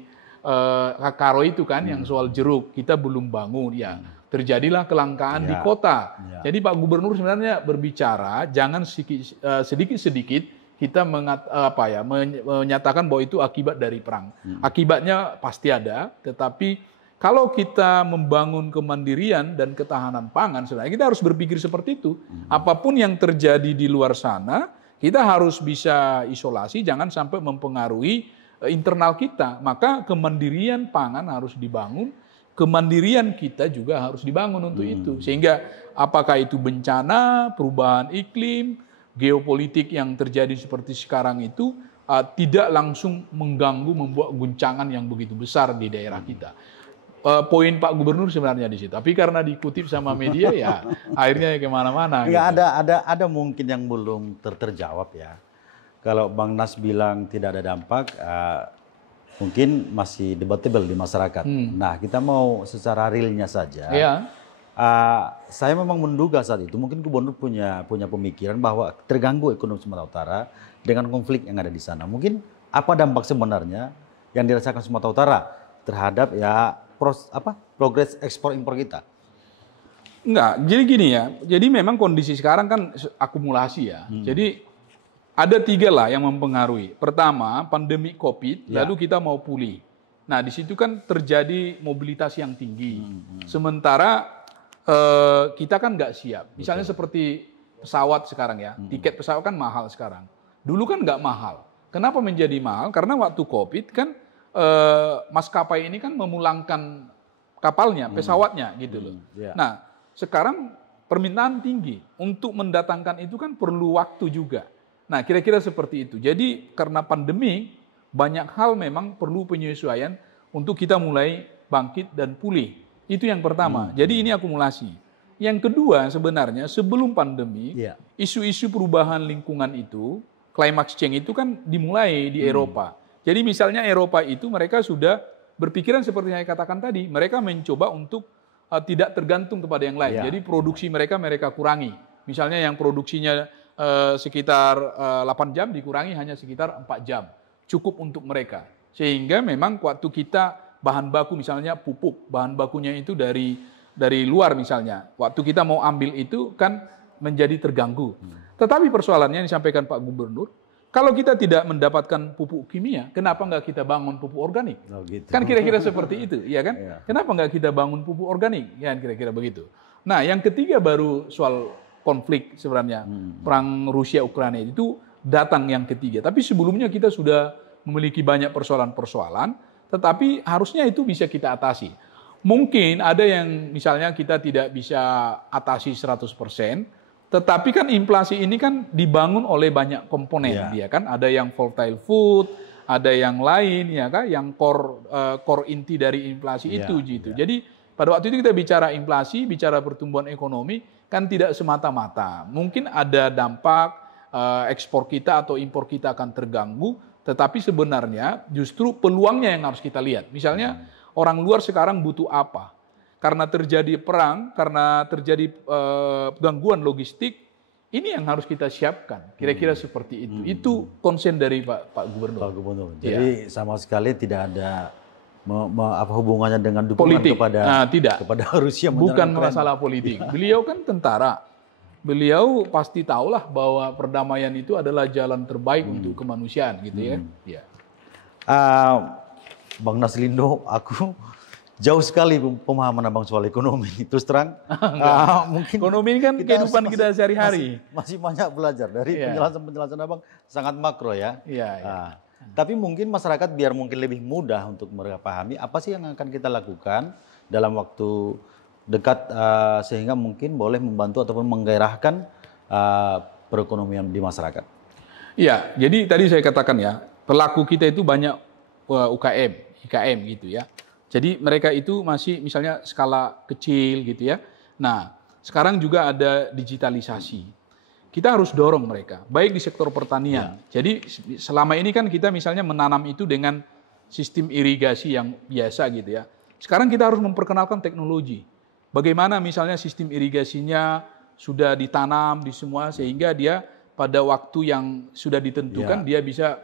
Karo itu kan, yang soal jeruk kita belum bangun ya. Terjadilah kelangkaan di kota. Jadi Pak Gubernur sebenarnya berbicara jangan sedikit-sedikit kita menyatakan bahwa itu akibat dari perang. Akibatnya pasti ada, tetapi kalau kita membangun kemandirian dan ketahanan pangan, sebenarnya kita harus berpikir seperti itu. Apapun yang terjadi di luar sana, kita harus bisa isolasi, jangan sampai mempengaruhi internal kita. Maka kemandirian pangan harus dibangun, kemandirian kita juga harus dibangun untuk itu. Sehingga apakah itu bencana, perubahan iklim, geopolitik yang terjadi seperti sekarang itu tidak langsung mengganggu, membuat guncangan yang begitu besar di daerah kita. Poin Pak Gubernur sebenarnya di situ. Tapi karena dikutip sama media ya akhirnya kemana-mana. Gitu. Ada mungkin yang belum terjawab ya. Kalau Bang Nas bilang tidak ada dampak, mungkin masih debatable di masyarakat. Nah, kita mau secara realnya saja. Saya memang menduga saat itu mungkin Gubernur punya pemikiran bahwa terganggu ekonomi Sumatera Utara dengan konflik yang ada di sana. Mungkin apa dampak sebenarnya yang dirasakan Sumatera Utara terhadap progres ekspor impor kita? Enggak, jadi gini ya. Jadi memang kondisi sekarang kan akumulasi ya. Jadi ada 3 lah yang mempengaruhi. Pertama, pandemi COVID, lalu kita mau pulih. Nah, di situ kan terjadi mobilitas yang tinggi. Sementara kita kan nggak siap. Misalnya seperti pesawat sekarang ya, tiket pesawat kan mahal sekarang. Dulu kan nggak mahal. Kenapa menjadi mahal? Karena waktu COVID kan maskapai ini kan memulangkan kapalnya, pesawatnya gitu loh. Nah, sekarang permintaan tinggi. Untuk mendatangkan itu kan perlu waktu juga. Nah, kira-kira seperti itu. Jadi karena pandemi, banyak hal memang perlu penyesuaian untuk kita mulai bangkit dan pulih. Itu yang pertama. Jadi ini akumulasi. Yang kedua sebenarnya sebelum pandemi, isu-isu perubahan lingkungan itu, climate change itu kan dimulai di Eropa. Jadi misalnya Eropa itu mereka sudah berpikiran seperti yang saya katakan tadi. Mereka mencoba untuk tidak tergantung kepada yang lain. Jadi produksi mereka kurangi. Misalnya yang produksinya sekitar 8 jam dikurangi hanya sekitar 4 jam. Cukup untuk mereka. Sehingga memang waktu kita bahan baku misalnya pupuk, bahan bakunya itu dari luar misalnya. Waktu kita mau ambil itu kan menjadi terganggu. Tetapi persoalannya yang disampaikan Pak Gubernur, kalau kita tidak mendapatkan pupuk kimia, kenapa nggak kita bangun pupuk organik? Oh, gitu. Kan kira-kira seperti itu, ya kan? Iya. Kenapa nggak kita bangun pupuk organik? Ya kira-kira begitu. Nah, yang ketiga baru soal konflik sebenarnya. Perang Rusia-Ukraina itu datang yang ketiga. Tapi sebelumnya kita sudah memiliki banyak persoalan-persoalan, tetapi harusnya itu bisa kita atasi. Mungkin ada yang misalnya kita tidak bisa atasi 100%, tetapi kan inflasi ini kan dibangun oleh banyak komponen, dia kan ada yang volatile food, ada yang lain, ya kan, yang core inti dari inflasi itu, gitu. Jadi pada waktu itu kita bicara inflasi, bicara pertumbuhan ekonomi, kan tidak semata-mata. Mungkin ada dampak ekspor kita atau impor kita akan terganggu, tetapi sebenarnya justru peluangnya yang harus kita lihat. Misalnya orang luar sekarang butuh apa? Karena terjadi perang, karena terjadi gangguan logistik, ini yang harus kita siapkan. Kira-kira seperti itu. Itu konsen dari Pak Gubernur. Pak Gubernur. Jadi sama sekali tidak ada apa hubungannya dengan dukungan politik kepada Rusia. Bukan masalah politik. Beliau kan tentara. Beliau pasti tahulah bahwa perdamaian itu adalah jalan terbaik untuk kemanusiaan, gitu ya. Ya. Bang Naslindo, aku jauh sekali pemahaman Abang soal ekonomi. Terus terang, mungkin ekonomi kan kehidupan kita sehari-hari. Masih banyak belajar dari penjelasan Abang, sangat makro ya. Iya. Tapi mungkin masyarakat biar mungkin lebih mudah untuk mereka pahami apa sih yang akan kita lakukan dalam waktu dekat sehingga mungkin boleh membantu ataupun menggairahkan perekonomian di masyarakat. Iya, jadi tadi saya katakan ya, pelaku kita itu banyak UKM, IKM gitu ya. Jadi mereka itu masih misalnya skala kecil gitu ya. Nah, sekarang juga ada digitalisasi. Kita harus dorong mereka, baik di sektor pertanian. Jadi selama ini kan kita misalnya menanam itu dengan sistem irigasi yang biasa gitu ya. Sekarang kita harus memperkenalkan teknologi. Bagaimana misalnya sistem irigasinya sudah ditanam di semua sehingga dia pada waktu yang sudah ditentukan dia bisa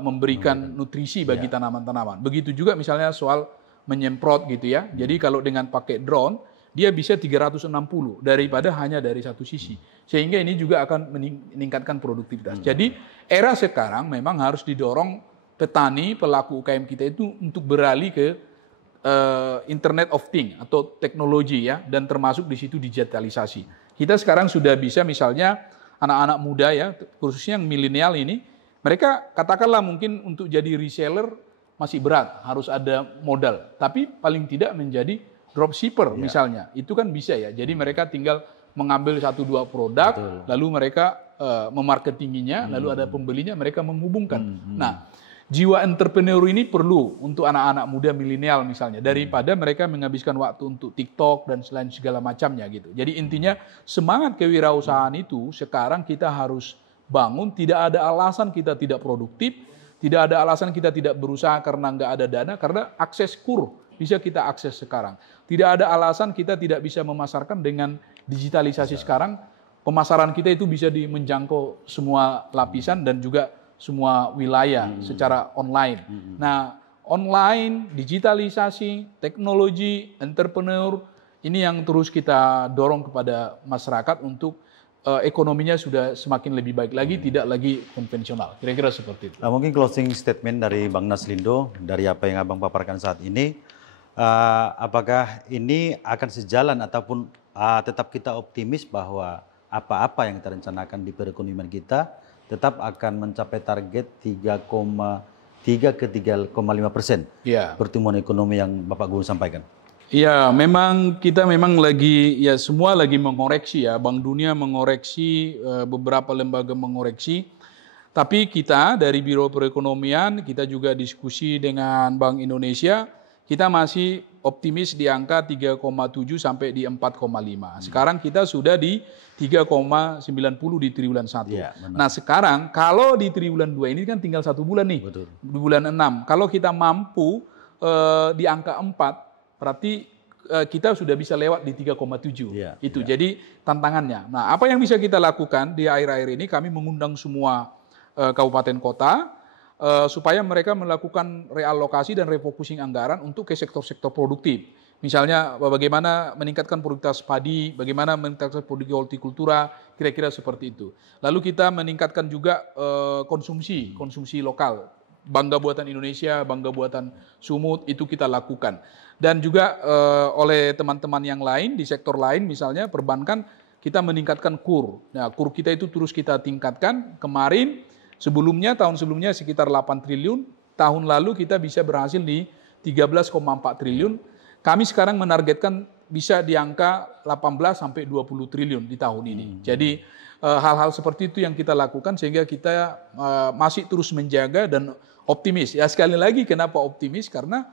memberikan nutrisi bagi tanaman-tanaman. Begitu juga misalnya soal menyemprot gitu ya. Jadi kalau dengan pakai drone, dia bisa 360 daripada hanya dari satu sisi. Sehingga ini juga akan meningkatkan produktivitas. Jadi era sekarang memang harus didorong petani, pelaku UKM kita itu untuk beralih ke Internet of Things atau teknologi ya, dan termasuk di situ digitalisasi. Kita sekarang sudah bisa misalnya anak-anak muda ya, khususnya yang milenial ini, mereka katakanlah mungkin untuk jadi reseller masih berat, harus ada modal. Tapi paling tidak menjadi dropshipper misalnya, itu kan bisa ya. Jadi mereka tinggal mengambil 1-2 produk, lalu mereka memarketinginya, lalu ada pembelinya, mereka menghubungkan. Nah, jiwa entrepreneur ini perlu untuk anak-anak muda milenial misalnya, daripada mereka menghabiskan waktu untuk TikTok dan selain segala macamnya gitu. Jadi intinya semangat kewirausahaan itu sekarang kita harus bangun, tidak ada alasan kita tidak produktif, tidak ada alasan kita tidak berusaha karena nggak ada dana, karena akses kur bisa kita akses sekarang. Tidak ada alasan kita tidak bisa memasarkan dengan digitalisasi sekarang. Pemasaran kita itu bisa menjangkau semua lapisan dan juga semua wilayah secara online. Nah, online, digitalisasi, teknologi, entrepreneur, ini yang terus kita dorong kepada masyarakat untuk ekonominya sudah semakin lebih baik lagi, tidak lagi konvensional. Kira-kira seperti itu. Mungkin closing statement dari Bang Naslindo, dari apa yang Abang paparkan saat ini, apakah ini akan sejalan ataupun tetap kita optimis bahwa apa-apa yang kita rencanakan di perekonomian kita tetap akan mencapai target 3,3 ke 3,5% pertumbuhan ekonomi yang Bapak Gubernur sampaikan? Ya, memang kita lagi, ya semua lagi mengoreksi ya. Bank Dunia mengoreksi, beberapa lembaga mengoreksi. Tapi kita dari Biro Perekonomian, kita juga diskusi dengan Bank Indonesia, kita masih optimis di angka 3,7 sampai di 4,5. Sekarang kita sudah di 3,90 di triwulan 1. Ya, nah sekarang kalau di triwulan 2 ini kan tinggal 1 bulan nih. Betul. Di bulan 6. Kalau kita mampu di angka 4, berarti kita sudah bisa lewat di 3,7. Itu jadi tantangannya. Nah, apa yang bisa kita lakukan di akhir-akhir ini, kami mengundang semua kabupaten kota, supaya mereka melakukan realokasi dan refocusing anggaran untuk ke sektor-sektor produktif. Misalnya bagaimana meningkatkan produktivitas padi, bagaimana meningkatkan produktivitas hortikultura, kira-kira seperti itu. Lalu kita meningkatkan juga konsumsi lokal. Bangga buatan Indonesia, bangga buatan Sumut, itu kita lakukan. Dan juga oleh teman-teman yang lain, di sektor lain misalnya perbankan, kita meningkatkan KUR. Nah, KUR kita itu terus kita tingkatkan. Kemarin, tahun sebelumnya sekitar 8 triliun, tahun lalu kita bisa berhasil di 13,4 triliun. Kami sekarang menargetkan bisa di angka 18 sampai 20 triliun di tahun ini. Jadi hal-hal seperti itu yang kita lakukan sehingga kita masih terus menjaga dan optimis. Ya sekali lagi kenapa optimis? Karena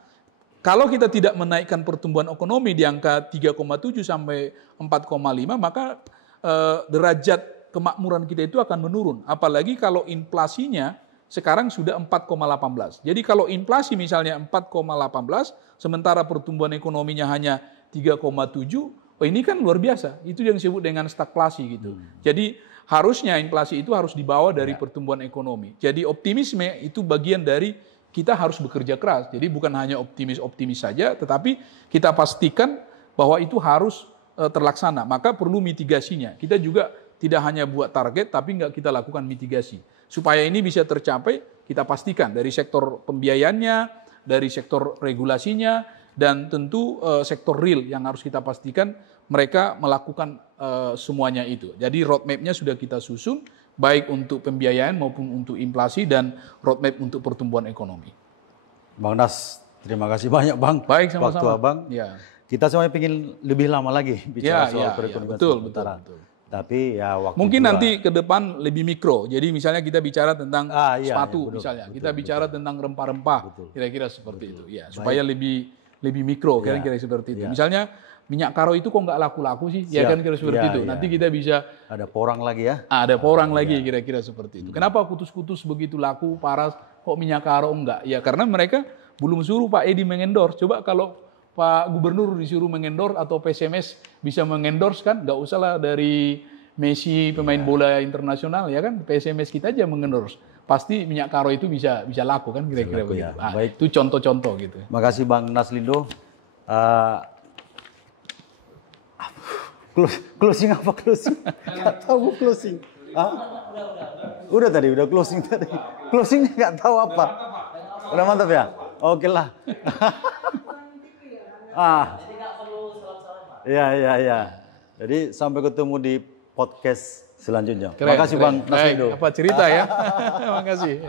kalau kita tidak menaikkan pertumbuhan ekonomi di angka 3,7 sampai 4,5 maka derajat kemakmuran kita itu akan menurun. Apalagi kalau inflasinya sekarang sudah 4,18. Jadi kalau inflasi misalnya 4,18, sementara pertumbuhan ekonominya hanya 3,7, ini kan luar biasa. Itu yang disebut dengan stagflasi gitu. Jadi harusnya inflasi itu harus dibawa dari pertumbuhan ekonomi. Jadi optimisme itu bagian dari kita harus bekerja keras. Jadi bukan hanya optimis saja, tetapi kita pastikan bahwa itu harus terlaksana. Maka perlu mitigasinya. Kita juga tidak hanya buat target, tapi nggak kita lakukan mitigasi. Supaya ini bisa tercapai, kita pastikan dari sektor pembiayaannya, dari sektor regulasinya, dan tentu sektor real yang harus kita pastikan mereka melakukan semuanya itu. Jadi roadmap-nya sudah kita susun, baik untuk pembiayaan maupun untuk inflasi dan roadmap untuk pertumbuhan ekonomi. Bang Nas, terima kasih banyak Bang. Baik, sama-sama. Waktu Abang. Ya. Kita semuanya ingin lebih lama lagi bicara soal perekonomian betul. Tapi ya waktu mungkin nanti ke depan lebih mikro. Jadi misalnya kita bicara tentang sepatu misalnya, kita bicara tentang rempah-rempah, kira-kira seperti itu. Ya, supaya lebih mikro, kira-kira seperti itu. Misalnya minyak karo itu kok nggak laku-laku sih? Ya kan kira seperti itu. Nanti kita bisa ada porang lagi ya. Ada porang lagi kira-kira seperti itu. Kenapa kutus-kutus begitu laku, paras, kok minyak karo enggak? Ya karena mereka belum suruh Pak Edi mengendorse. Coba kalau Pak Gubernur disuruh mengendorse atau PSMS bisa mengendorse kan, nggak usah lah dari Messi pemain bola internasional ya kan, PSMS kita aja mengendorse. Pasti minyak karo itu bisa laku kan kira-kira begitu. Ya. Baik. Itu contoh-contoh gitu. Makasih Bang Naslindo. Closing apa closing? Nggak tahu closing. Udah closing tadi. Closingnya nggak tahu apa. Udah mantap ya? Oke lah. Jadi nggak perlu salam-salaman. Iya. Jadi sampai ketemu di podcast selanjutnya. Terima kasih Bang Naslindo. Apa cerita ya? Terima kasih.